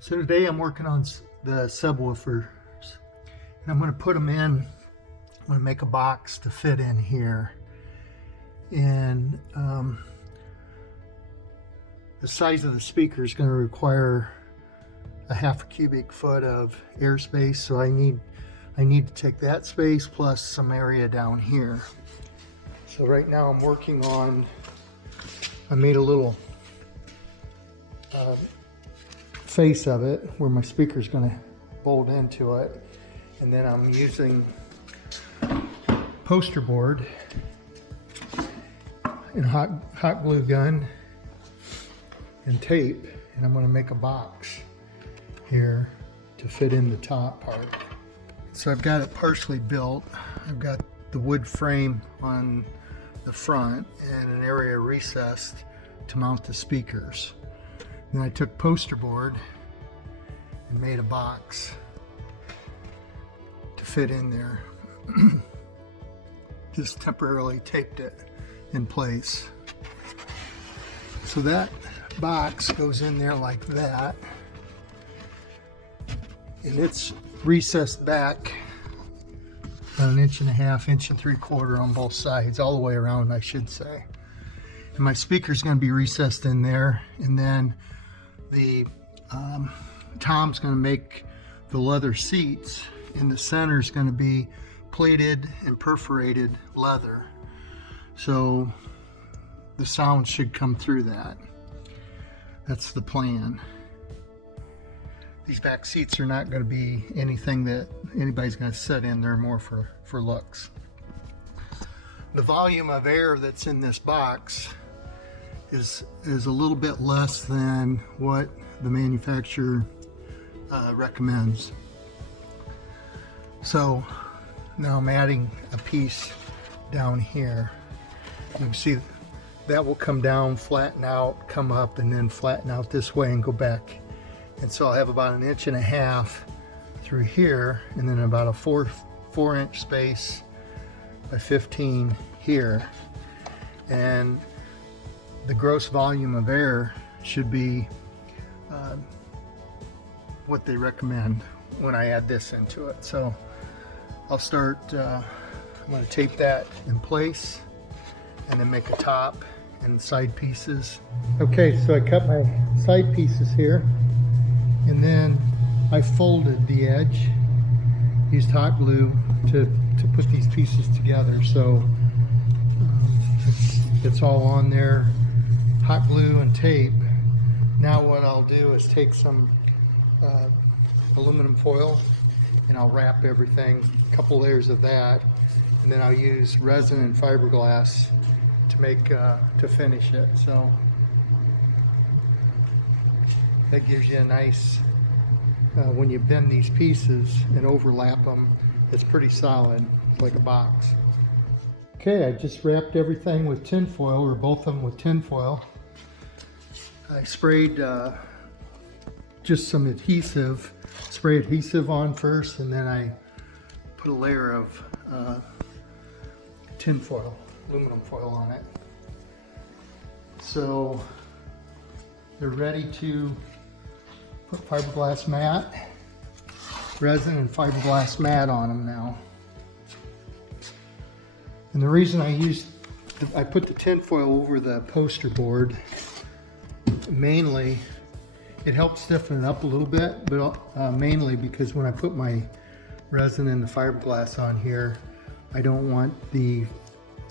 So today I'm working on the subwoofers, and I'm going to put them in. I'm going to make a box to fit in here, and the size of the speaker is going to require a half cubic foot of airspace. So I need to take that space plus some area down here. So right now I'm working on. I made a little face of it where my speaker is going to bolt into it, and then I'm using poster board and hot glue gun and tape, and I'm going to make a box here to fit in the top part. So I've got it partially built. I've got the wood frame on the front and an area recessed to mount the speakers. Then I took poster board and made a box to fit in there. Just temporarily taped it in place. So that box goes in there like that, and it's recessed back about 1.5 inches, 1.75 inches on both sides, all the way around, I should say. And my speaker's going to be recessed in there, and then the Tom's going to make the leather seats, and the center is going to be plated and perforated leather, so the sound should come through that. That's the plan. These back seats are not going to be anything that anybody's going to sit in. They're more for looks. The volume of air that's in this box is a little bit less than what the manufacturer recommends. So now I'm adding a piece down here. You can see that will come down, flatten out, come up, and then flatten out this way and go back. And so I'll have about 1.5 inches through here, and then about a 4-inch space by 15 here. And the gross volume of air should be what they recommend when I add this into it. So I'll start, I'm going to tape that in place and then make a top and side pieces. Okay, so I cut my side pieces here, and then I folded the edge, used hot glue to put these pieces together. So it's all on there, hot glue and tape. Now what I'll do is take some aluminum foil, and I'll wrap everything, a couple layers of that, and then I'll use resin and fiberglass to make to finish it. So that gives you a nice, when you bend these pieces and overlap them, it's pretty solid, like a box. Okay, I just wrapped everything with tin foil, or both of them with tin foil. I sprayed just some adhesive, spray adhesive on first, and then I put a layer of tin foil, aluminum foil on it. So they're ready to put fiberglass mat, resin and fiberglass mat on them now. And the reason I put the tin foil over the poster board, mainly it helps stiffen it up a little bit, but mainly because when I put my resin and the fiberglass on here, I don't want the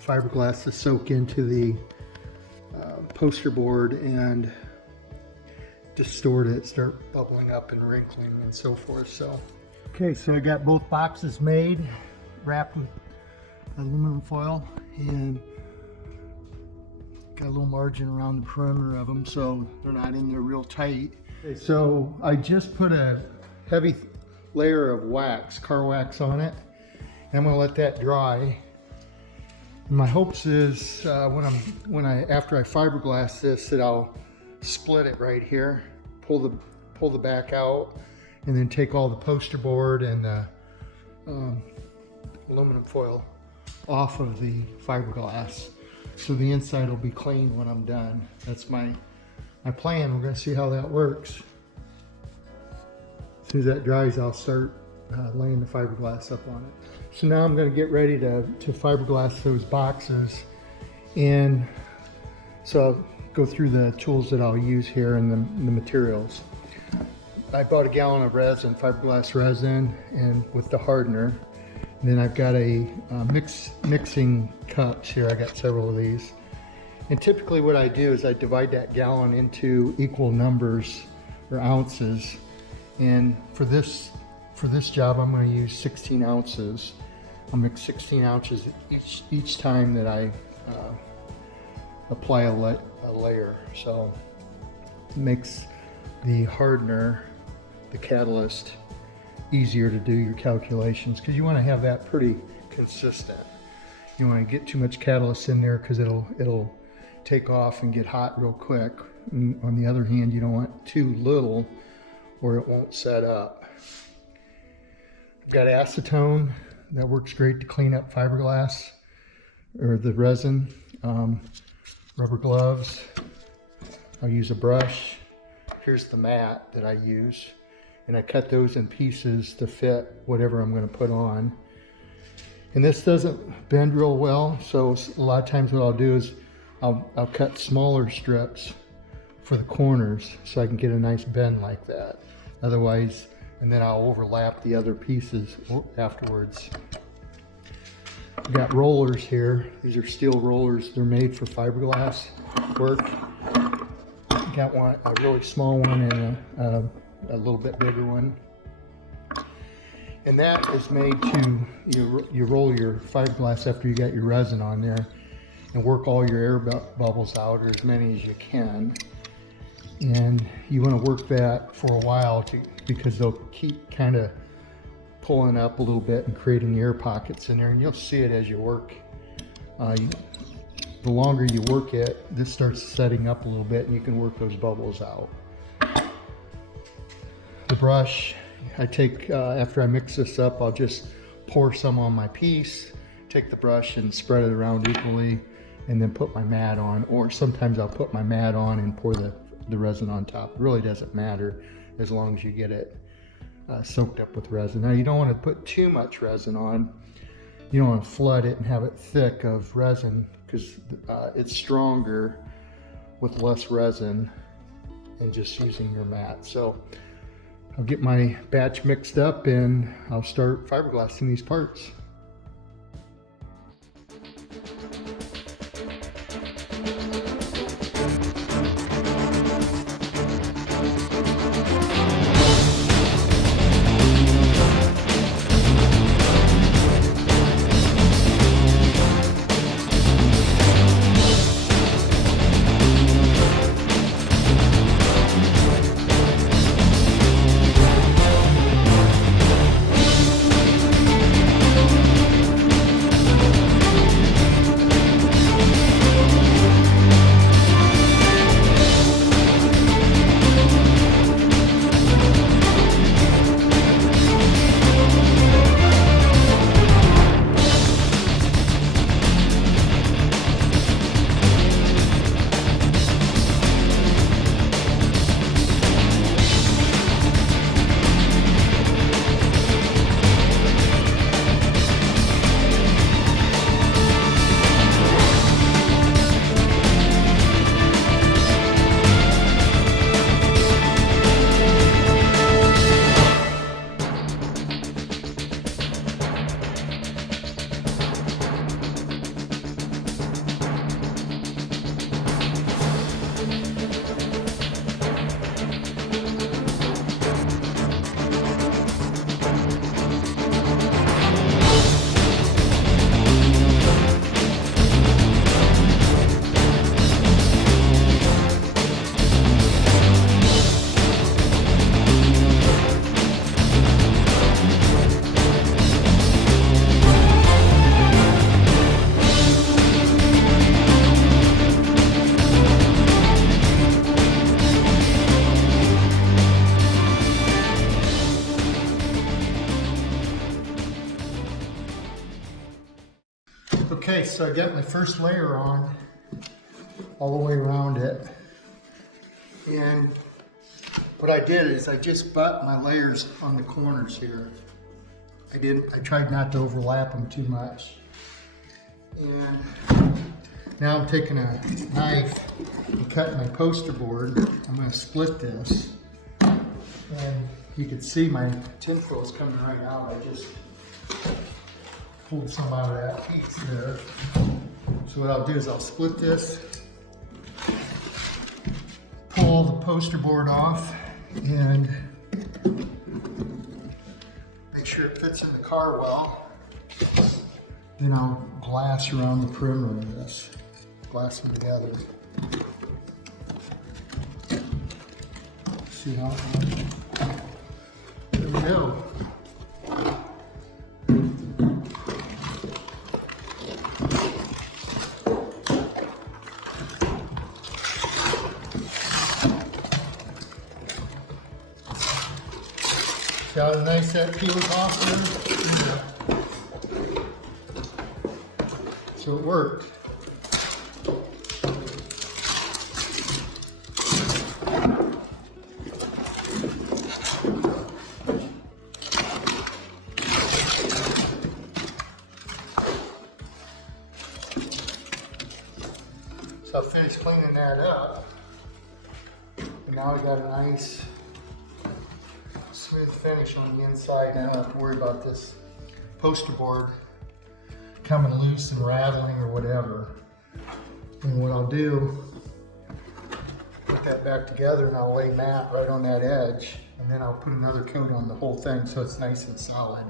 fiberglass to soak into the poster board and distort it, start bubbling up and wrinkling and so forth. So okay, so I got both boxes made, wrapped with aluminum foil, and got a little margin around the perimeter of them so they're not in there real tight. Okay, so I just put a heavy layer of wax, car wax, on it, and I'm going to let that dry. And my hopes is after I fiberglass this, that I'll split it right here, pull the back out, and then take all the poster board and the aluminum foil off of the fiberglass, so the inside will be clean when I'm done. That's my plan. We're going to see how that works. As soon as that dries, I'll start laying the fiberglass up on it. So now I'm going to get ready to fiberglass those boxes, and so I'll go through the tools that I'll use here and the materials. I bought a gallon of resin, fiberglass resin, and with the hardener. And then I've got a mixing cups here. I got several of these. And typically what I do is I divide that gallon into equal numbers or ounces. And for this job, I'm going to use 16 ounces. I'll mix 16 ounces each time that I apply a layer. So it makes the hardener, the catalyst, easier to do your calculations, because you want to have that pretty consistent. You want to get too much catalyst in there because it'll take off and get hot real quick. And on the other hand, you don't want too little or it won't set up. I've got acetone that works great to clean up fiberglass or the resin. Rubber gloves. I'll use a brush. Here's the mat that I use, and I cut those in pieces to fit whatever I'm going to put on. And this doesn't bend real well, so a lot of times what I'll do is I'll cut smaller strips for the corners so I can get a nice bend like that. Otherwise, and then I'll overlap the other pieces afterwards. I've got rollers here. These are steel rollers. They're made for fiberglass work. Got one, a really small one and a little bit bigger one. And that is made to, you roll your fiberglass after you got your resin on there and work all your air bubbles out, or as many as you can. And you want to work that for a while because they'll keep kind of pulling up a little bit and creating air pockets in there, and you'll see it as you work. The longer you work it, this starts setting up a little bit and you can work those bubbles out. The brush, I take, after I mix this up, I'll just pour some on my piece, take the brush and spread it around equally, and then put my mat on. Or sometimes I'll put my mat on and pour the resin on top. It really doesn't matter as long as you get it soaked up with resin. Now you don't want to put too much resin on. You don't want to flood it and have it thick of resin, because it's stronger with less resin and just using your mat. So I'll get my batch mixed up and I'll start fiberglassing these parts. Okay, so I got my first layer on all the way around it, and what I did is I just butt my layers on the corners here. I tried not to overlap them too much. And now I'm taking a knife and cutting my poster board. I'm going to split this. And you can see my tinfoil is coming right out. I just pulled some out of that piece there. So what I'll do is I'll split this, pull the poster board off, and make sure it fits in the car well. Then I'll glass around the perimeter of this, glass them together. See how it goes? There we go. See how nice that peels off there? So it worked. So I finished cleaning that up. And now we got a nice smooth finish on the inside. Now I don't have to worry about this poster board coming loose and rattling or whatever. And what I'll do, put that back together and I'll lay matte right on that edge, and then I'll put another coat on the whole thing so it's nice and solid.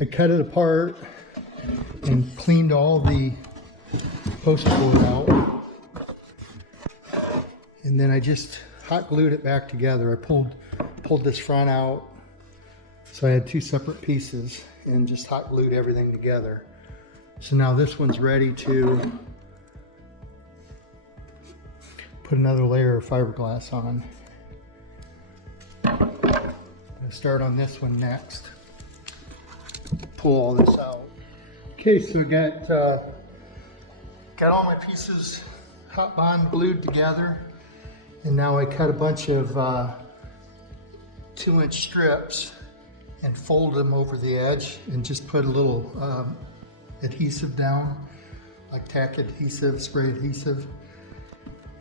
I cut it apart and cleaned all the poster board out, and then I just hot glued it back together. I pulled this front out, so I had two separate pieces, and just hot glued everything together. So now this one's ready to put another layer of fiberglass on. I'm going to start on this one next. Pull all this out. Okay, so I got all my pieces hot bond glued together, and now I cut a bunch of 2-inch strips and fold them over the edge and just put a little adhesive down, like tack adhesive, spray adhesive,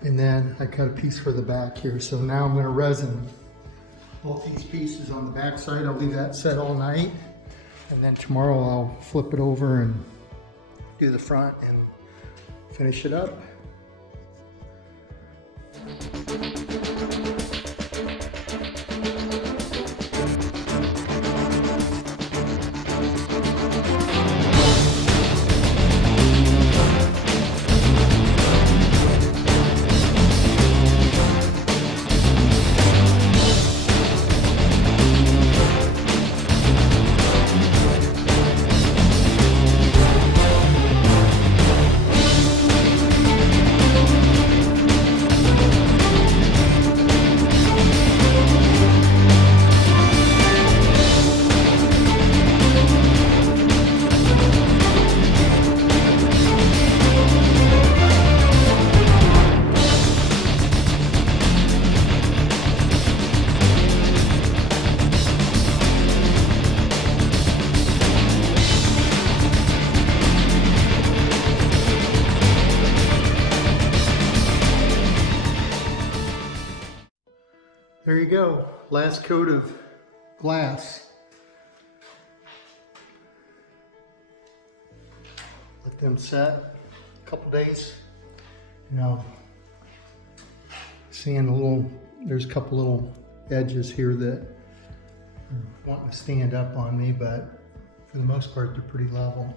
and then I cut a piece for the back here. So now I'm going to resin both these pieces on the back side. I'll leave that set all night. And then tomorrow I'll flip it over and do the front and finish it up. There you go, last coat of glass. Let them set a couple days. You know, seeing there's a couple little edges here that are wanting to stand up on me, but for the most part they're pretty level.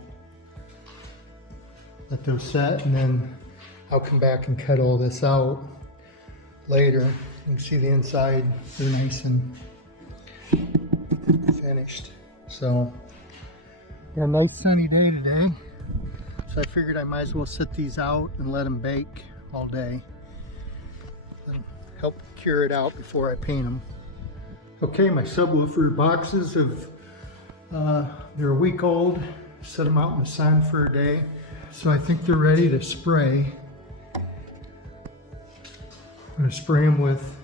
Let those set, and then I'll come back and cut all this out later You can see the inside, they're nice and finished. So, got a nice sunny day today. So I figured I might as well set these out and let them bake all day. And help cure it out before I paint them. Okay, my subwoofer boxes have, they're a week old. Set them out in the sun for a day. So I think they're ready to spray. I'm going to spray them with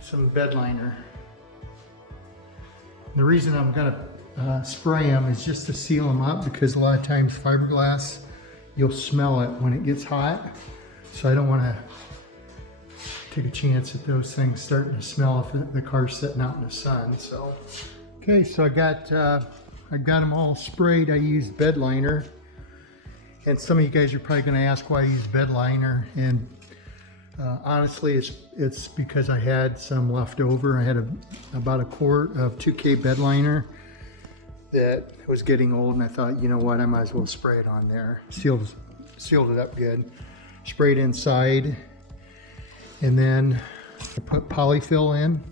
some bed liner. The reason I'm going to spray them is just to seal them up, because a lot of times fiberglass, you'll smell it when it gets hot. So I don't want to take a chance at those things starting to smell if the car's sitting out in the sun. So, okay, so I got them all sprayed. I used bed liner. And some of you guys are probably going to ask why I use bed liner. And honestly, it's because I had some left over. I had about a quart of 2K bed liner that was getting old, and I thought, you know what, I might as well spray it on there. Sealed it up good. Sprayed inside, and then I put polyfill in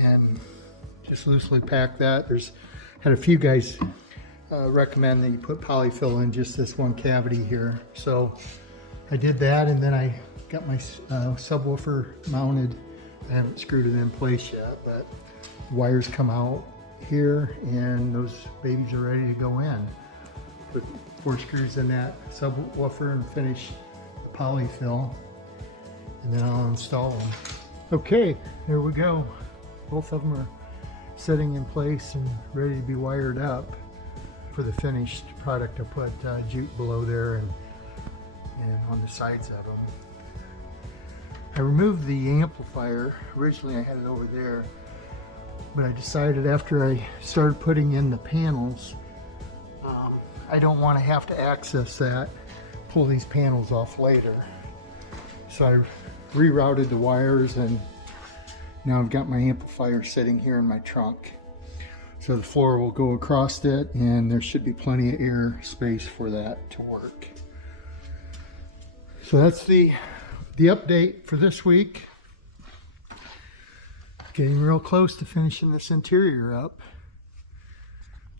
and just loosely pack that. Had a few guys recommend that you put polyfill in just this one cavity here. So I did that, and then I got my subwoofer mounted. I haven't screwed it in place yet, but wires come out here and those babies are ready to go in. Put 4 screws in that subwoofer and finish the polyfill, and then I'll install them. Okay, there we go. Both of them are sitting in place and ready to be wired up. For the finished product, I put jute below there and on the sides of them. I removed the amplifier. Originally I had it over there, but I decided after I started putting in the panels, I don't want to have to access that, pull these panels off later. So I rerouted the wires, and now I've got my amplifier sitting here in my trunk. So the floor will go across it, and there should be plenty of air space for that to work. So that's the update for this week. Getting real close to finishing this interior up.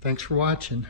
Thanks for watching.